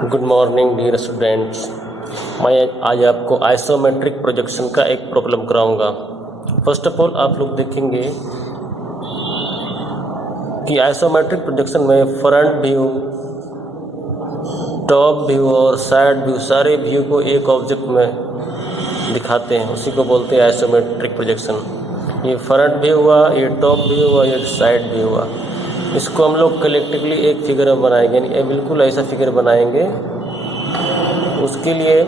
Good morning dear students. मैं आज आपको आइसोमेट्रिक प्रोजेक्शन का एक प्रॉब्लम कराऊंगा। फर्स्ट ऑफ ऑल आप लोग देखेंगे कि आइसोमेट्रिक प्रोजेक्शन में फ्रंट व्यू, टॉप व्यू और साइड व्यू, सारे व्यू को एक ऑब्जेक्ट में दिखाते हैं, उसी को बोलते हैं आइसोमेट्रिक प्रोजेक्शन। ये फ्रंट व्यू हुआ, ये टॉप व्यू हुआ, ये साइड व्यू हुआ। इसको हम लोग कलेक्टिवली एक फिगर में बनाएंगे, यानी बिल्कुल ऐसा फिगर बनाएंगे। उसके लिए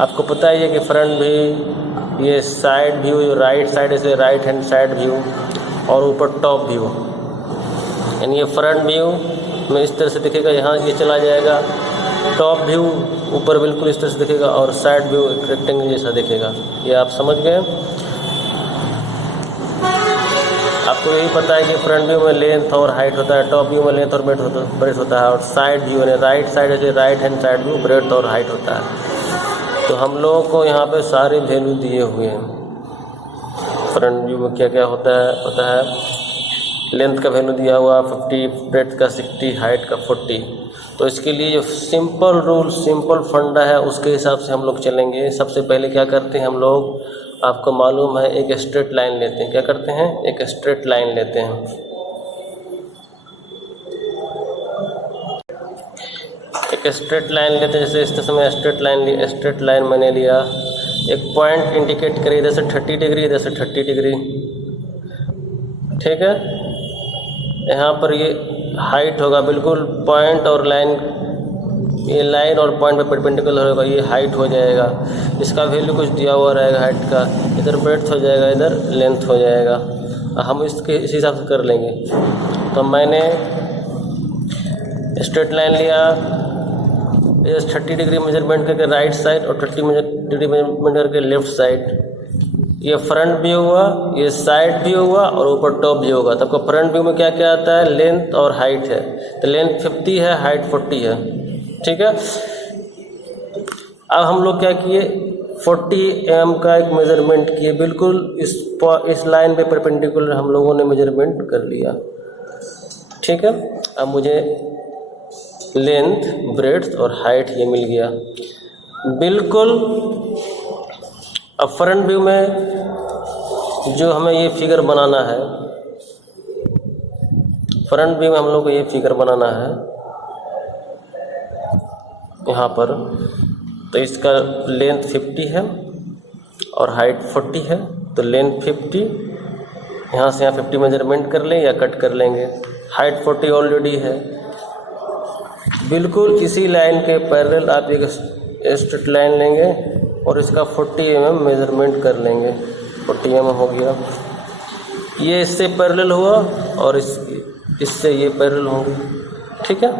आपको पता ही है कि फ्रंट व्यू, ये साइड व्यू, जो राइट साइड से राइट हैंड साइड व्यू, और ऊपर टॉप व्यू। यानी ये फ्रंट व्यू में इस तरह से दिखेगा, यहाँ ये चला जाएगा। टॉप व्यू ऊपर बिल्कुल इस तरह से दिखेगा, और साइड व्यू एक रेक्टेंगल जैसा दिखेगा। ये आप समझ गए। आपको यही पता है कि फ्रंट व्यू में लेंथ और हाइट होता है, टॉप व्यू में लेंथ और ब्रेड्थ होता है, और साइड व्यू में राइट साइड से right hand side view breadth और हाइट होता है। तो हम लोगों को यहाँ पे सारे वैल्यू दिए हुए हैं। फ्रंट व्यू में क्या क्या होता है पता है। लेंथ का वैल्यू दिया हुआ 50, ब्रेड्थ का 60, हाइट का 40। तो इसके लिए जो सिंपल रूल, सिंपल फंडा है, उसके हिसाब से हम लोग चलेंगे। सबसे पहले क्या करते हैं हम लोग, आपको मालूम है, एक स्ट्रेट लाइन लेते हैं। क्या करते हैं? एक स्ट्रेट लाइन लेते हैं। एक स्ट्रेट लाइन लेते हैं, जैसे इस तरह मैं स्ट्रेट लाइन मैंने लिया। एक पॉइंट इंडिकेट करिए, इधर से 30 डिग्री, इधर से 30 डिग्री। ठीक है। यहाँ पर ये हाइट होगा, बिल्कुल पॉइंट और लाइन, ये लाइन और पॉइंट पे परपेंडिकुलर होगा, ये हाइट हो जाएगा। इसका वैल्यू कुछ दिया हुआ रहेगा हाइट का, इधर ब्रेड्थ हो जाएगा, इधर लेंथ हो जाएगा। हम इस हिसाब से कर लेंगे। तो मैंने स्ट्रेट लाइन लिया, इधर 30 डिग्री मेजरमेंट करके राइट साइड और 30 डिग्री मेजरमेंट करके लेफ्ट साइड। ये फ्रंट व्यू हुआ, ये साइड व्यू हुआ, और ऊपर टॉप व्यू होगा। तो आपको फ्रंट व्यू में क्या क्या आता है? लेंथ और हाइट है। तो लेंथ 50 है, हाइट 40 है। ठीक है। अब हम लोग क्या किए, 40 mm का एक मेजरमेंट किए, बिल्कुल इस लाइन पे परपेंडिकुलर हम लोगों ने मेजरमेंट कर लिया। ठीक है। अब मुझे लेंथ, ब्रेड्थ और हाइट ये मिल गया बिल्कुल। अब फ्रंट व्यू में जो हमें ये फिगर बनाना है, फ्रंट व्यू में हम लोग को ये फिगर बनाना है यहाँ पर। तो इसका लेंथ 50 है और हाइट 40 है। तो लेंथ 50, यहाँ से यहाँ 50 मेजरमेंट कर लें या कट कर लेंगे। हाइट 40 ऑलरेडी है। बिल्कुल इसी लाइन के पैरेलल आप एक स्ट्रेट लाइन लेंगे और इसका 40 mm मेजरमेंट कर लेंगे। 40 mm हो गया। ये इससे पैरेलल हुआ और इससे ये पैरेलल होंगे। ठीक है।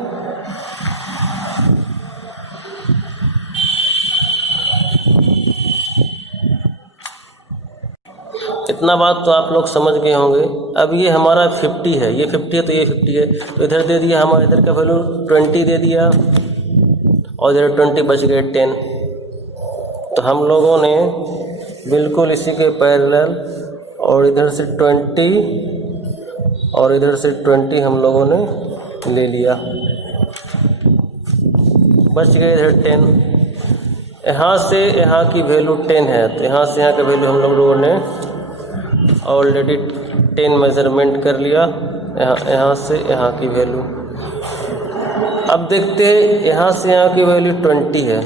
इतना बात तो आप लोग समझ गए होंगे। अब ये हमारा 50 है, ये 50 है, तो ये 50 है। तो इधर दे दिया हमारा, इधर का वैल्यू 20 दे दिया, और इधर 20 बच गए 10। तो हम लोगों ने बिल्कुल इसी के पैरेलल, और इधर से 20 और इधर से 20 हम लोगों ने ले लिया, बच गए इधर 10। यहाँ से यहाँ की वैल्यू 10 है, तो यहाँ से यहाँ का वैल्यू हम लोगों ने ऑलरेडी 10 मेजरमेंट कर लिया। यहाँ से यहाँ की वैल्यू, अब देखते हैं यहाँ से यहाँ की वैल्यू 20 है।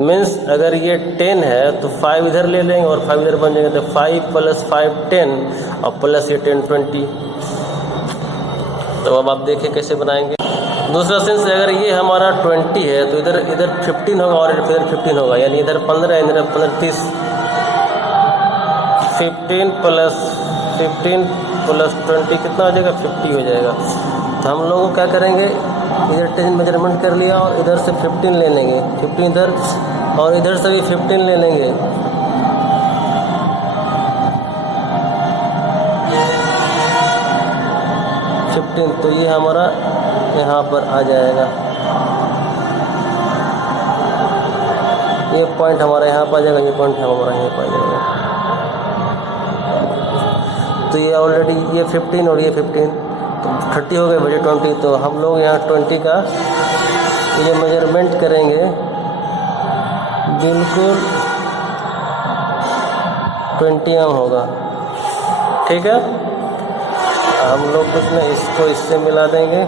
मीन्स अगर ये 10 है तो 5 इधर ले लेंगे और 5 इधर बन जाएंगे। तो 5 + 5 10, और प्लस ये 10 20। तो अब आप देखिए कैसे बनाएंगे। दूसरा सेंस, अगर ये हमारा 20 है तो इधर 15 होगा और इधर 15 होगा, यानी इधर 15, इधर 15 30। 15 + 20 कितना हो जाएगा? 50 हो जाएगा। तो हम लोगों को क्या करेंगे, इधर 10 मेजरमेंट कर लिया और इधर से 15 ले लेंगे, 15 इधर, और इधर से भी 15 ले लेंगे। तो ये हमारा यहाँ पर आ जाएगा। ये पॉइंट हमारा यहाँ पर आ जाएगा, ये पॉइंट हमारा यहाँ पर आ जाएगा। तो ये ऑलरेडी ये 15 और ये 15, तो 30 हो गए बजे 20, तो हम लोग यहाँ 20 का ये मेजरमेंट करेंगे, बिल्कुल 20 mm होगा। ठीक है, हम लोग कुछ नहीं, इसको इससे मिला देंगे।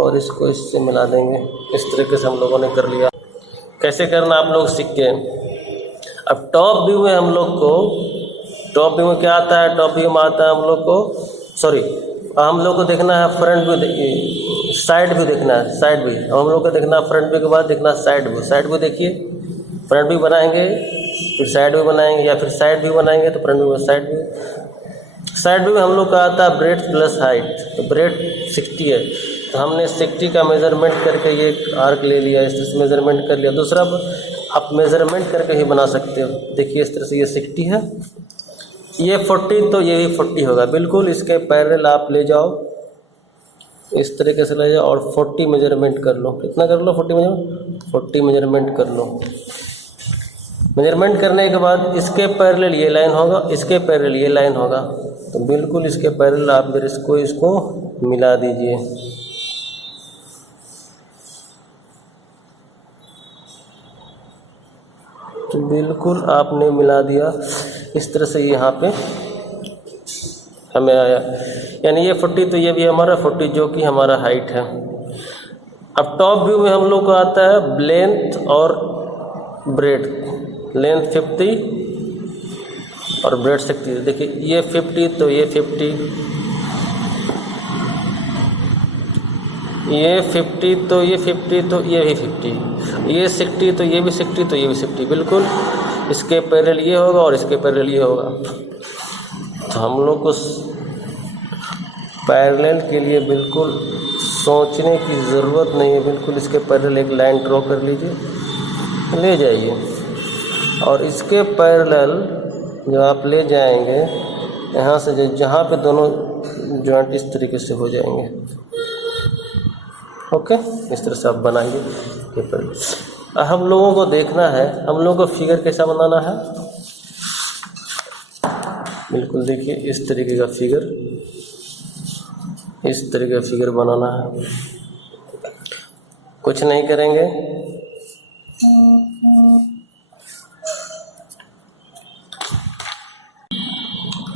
और इसको इससे मिला देंगे। इस तरीके से हम लोगों ने कर लिया। कैसे करना आप लोग सीख के। अब टॉप व्यू में हम लोग को, टॉप व्यू में क्या आता है, टॉप व्यू में आता है हम लोग को, सॉरी, हम लोग को देखना है फ्रंट व्यू, साइड व्यू देखना है, साइड व्यू। हम लोग को देखना है फ्रंट व्यू के बाद देखना है साइड व्यू। साइड व्यू देखिए, फ्रंट व्यू बनाएंगे फिर साइड व्यू बनाएंगे, या फिर साइड व्यू बनाएंगे तो front view, side view. Side view में हम लोग का आता है ब्रेड्थ प्लस हाइट। तो ब्रेड्थ 60 है, तो हमने 60 का मेज़रमेंट करके ये आर्क ले लिया, इस मेज़रमेंट कर लिया। दूसरा आप मेज़रमेंट करके ही बना सकते हो। देखिए इस तरह से ये 60 है, ये 40, तो ये भी 40 होगा। बिल्कुल इसके पैरेलल आप ले जाओ, इस तरीके से ले जाओ और 40 मेजरमेंट कर लो। कितना कर लो, 40 मेजरमेंट कर लो। मेजरमेंट करने के बाद इसके पैरेलल ये लाइन होगा, इसके पैरेलल ये लाइन होगा, तो बिल्कुल इसके पैरेलल आप फिर इसको मिला दीजिए। तो बिल्कुल आपने मिला दिया, इस तरह से यहाँ पे हमें आया। यानी ये 40, तो ये भी हमारा 40 जो कि हमारा हाइट है। अब टॉप व्यू में हम लोग को आता है लेंथ और ब्रेड्थ। लेंथ 50 और ब्रेड्थ 60। देखिए ये 50, तो ये 50, ये 50, तो ये 50, तो ये भी 50, ये 60, तो ये भी 60, तो ये भी 60। बिल्कुल इसके पैरेलल ये होगा और इसके पैरेलल ये होगा। तो हम लोग को पैरेलल के लिए बिल्कुल सोचने की ज़रूरत नहीं है। बिल्कुल इसके पैरेलल एक लाइन ड्रॉ कर लीजिए, ले जाइए, और इसके पैरेलल जो आप ले जाएंगे यहाँ से, जहाँ पे दोनों जॉइंट इस तरीके से हो जाएंगे। ओके, इस तरह से आप बनाइए ये पैरेलल। हम लोगों को देखना है, हम लोगों को फिगर कैसा बनाना है। बिल्कुल देखिए इस तरीके का फिगर, इस तरीके का फिगर बनाना है। कुछ नहीं करेंगे,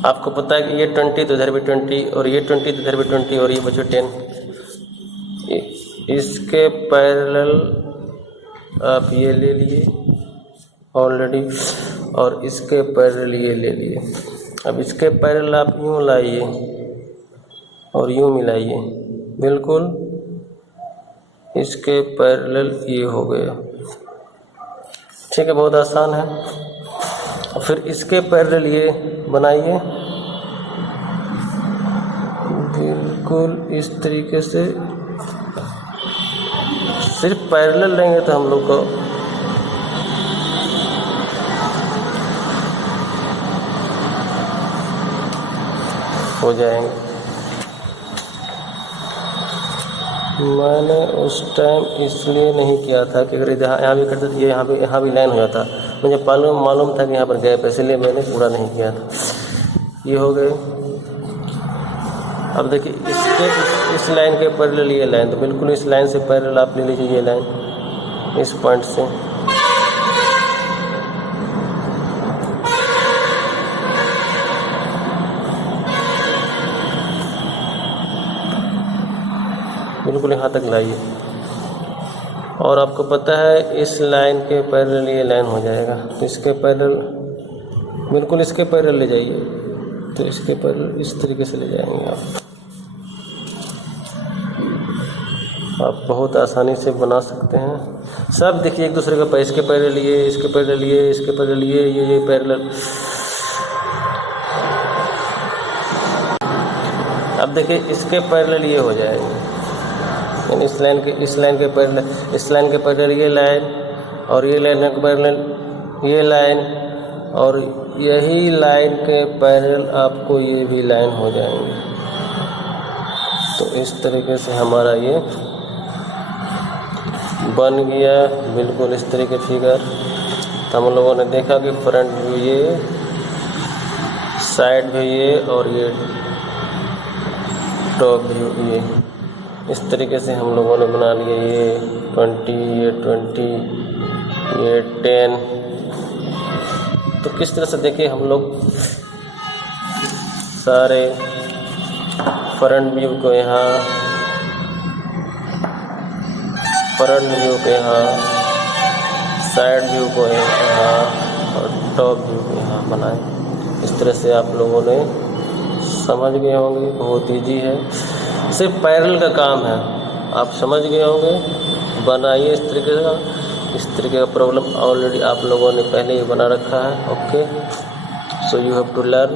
आपको पता है कि ये 20, तो इधर भी 20, और ये 20, तो इधर भी 20, और ये बचो 10। इसके पैरेलल आप ये ले लिए ऑलरेडी, और इसके पैरेलल ये ले लिए। अब इसके पैरेलल आप यूँ लाइए और यूँ मिलाइए। बिल्कुल इसके पैरेलल ये हो गया। ठीक है, बहुत आसान है। फिर इसके पैरेलल ये बनाइए, बिल्कुल इस तरीके से। सिर्फ पैरेलल लेंगे तो हम लोग को हो जाएंगे। मैंने उस टाइम इसलिए नहीं किया था कि अगर यहाँ भी करते तो ये यहाँ भी लाइन हो जाता। मुझे मालूम था कि यहाँ पर गैप है, इसलिए मैंने पूरा नहीं किया था। ये हो गए। अब देखिए इसके इस लाइन के पैरेलल ये लाइन, तो बिल्कुल इस लाइन से पैरेलल आप ले लीजिए ये लाइन, इस पॉइंट से। बिल्कुल यहाँ तक लाइए, और आपको पता है इस लाइन के पैरेलल ये लाइन हो जाएगा। तो इसके पैरेलल, बिल्कुल इसके पैरेलल ले जाइए, तो इसके पैरेलल इस तरीके से ले जाएंगे आप बहुत आसानी से बना सकते हैं। सब देखिए एक दूसरे का, इसके पैरेलल ये, इसके पैरेलल ये, इसके पैरेलल ये पैरेलल। अब देखिए इसके पैरेलल ये हो जाएंगे, यानी इस लाइन के पैरेलल, इस लाइन के पैरेलल ये लाइन, और ये लाइन के पैरेलल ये लाइन, और यही लाइन के पैरेलल आपको ये भी लाइन हो जाएंगे। तो इस तरीके से हमारा ये बन गया बिल्कुल इस तरीके फिगर। तो हम लोगों ने देखा कि फ्रंट व्यू ये, साइड व्यू ये, और ये टॉप व्यू ये। इस तरीके से हम लोगों ने बना लिया। ये 20, ये 20, ये 10। तो किस तरह से देखिए हम लोग सारे फ्रंट व्यू को यहाँ, फ्रंट व्यू को यहाँ, साइड व्यू को यहाँ और टॉप व्यू को यहाँ बनाए। इस तरह से आप लोगों ने समझ गए होंगे। बहुत इजी है, सिर्फ पैरेलल का काम है। आप समझ गए होंगे। बनाइए इस तरीके का। इस तरीके का प्रॉब्लम ऑलरेडी आप लोगों ने पहले ही बना रखा है। Okay, so you have to learn.